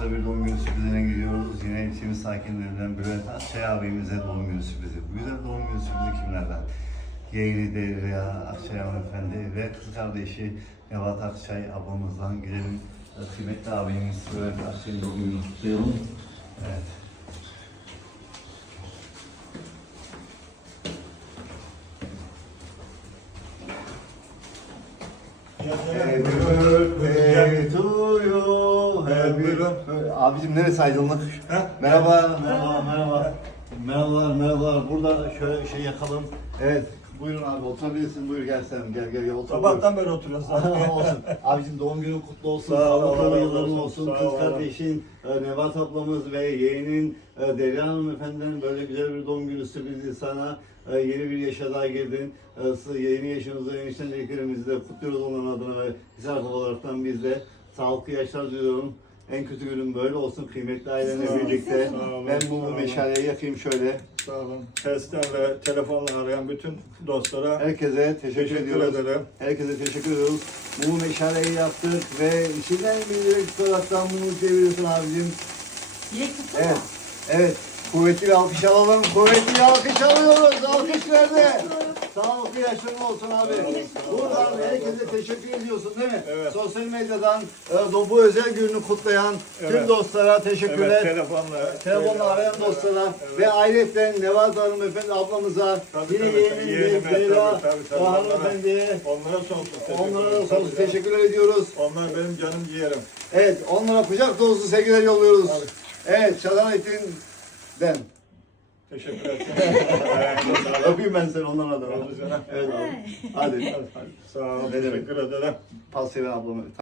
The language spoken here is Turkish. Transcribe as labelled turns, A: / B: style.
A: ekstra bir doğum günü sürprizine gidiyoruz. Yine ilçemiz sakinlerinden Bülent Akçay abimize doğum günü sürprizi. Bu güzel doğum günü sürprizi kimlerden? Yeğeni Derya Akçay hanımefendi ve kız kardeşi Nevat Akçay ablamızdan gidelim. Kıymetli abimiz Bülent Akçay'ın doğum gününü kutlayalım. Evet. Happy birthday to you. Abicim neresi aydınlık? Merhaba, merhaba. Merhabalar. Burada şöyle şey yakalım. Evet. Buyurun abi oturabilirsin. Buyur gel sen. Gel otur.
B: Sabahtan beri oturuyoruz zaten.
A: Olsun. Abicim doğum günün kutlu olsun.
B: Sağ ol,
A: Sağlıklı
B: Allah
A: yılların
B: razı
A: olsun.
B: olsun. Sağ
A: Kız
B: ol,
A: kardeşin Nevat ablamız ve yeğenin Derya hanımefendinin böyle güzel bir doğum günü sürprizi sana. Yeni bir yaşa daha girdin. Yeni yaşınızda enişten dileklerimizi de kutluyoruz onların adına ve Hisar olaraktan biz de sağlıklı yaşlar diliyorum. En kötü günün böyle olsun kıymetli ailenle birlikte. Ben bu meşaleyi yakayım şöyle.
B: Sağ olun. Sesten ve telefonla arayan bütün dostlara
A: Herkese teşekkür ediyoruz.
B: ederim.
A: Herkese teşekkür ediyoruz. Bu meşaleyi yaptık ve içinden bir direkt tutaraktan bunu çeviriyorsun abicim. Evet. Evet. Kuvvetli bir alkış alalım. Kuvvetli bir alkış alıyoruz. Alkış nerede? Sağlıklı yaşların olsun abi. Buradan herkese teşekkür ediyorsun değil mi?
B: Evet.
A: Sosyal medyadan bu özel gününü kutlayan tüm
B: Evet.
A: dostlara teşekkürler.
B: Evet,
A: Telefonla arayan dostlara ve ayrıca Nevat hanımefendi ablamıza
B: Tabii,
A: yine
B: tabii,
A: yeğenimiz
B: tabii,
A: Zeyra
B: tabii.
A: hanımefendiye
B: Onlara sonsuz
A: onlara da
B: teşekkür
A: sonsuz
B: ederim.
A: teşekkürler ediyoruz.
B: Onlar benim canım ciğerim.
A: Evet onlara kucak dolusu sevgiler yolluyoruz.
B: Tabii.
A: Evet Çalan Etin'den.
B: Teşekkür ederim.
A: Öpeyim ben seni ondan adına.
B: Oldu canım.
A: Evet abi. Hadi.
B: Sağ ol.
A: Ne demek?
B: Teşekkür ederim.
A: Pas seven ablamı.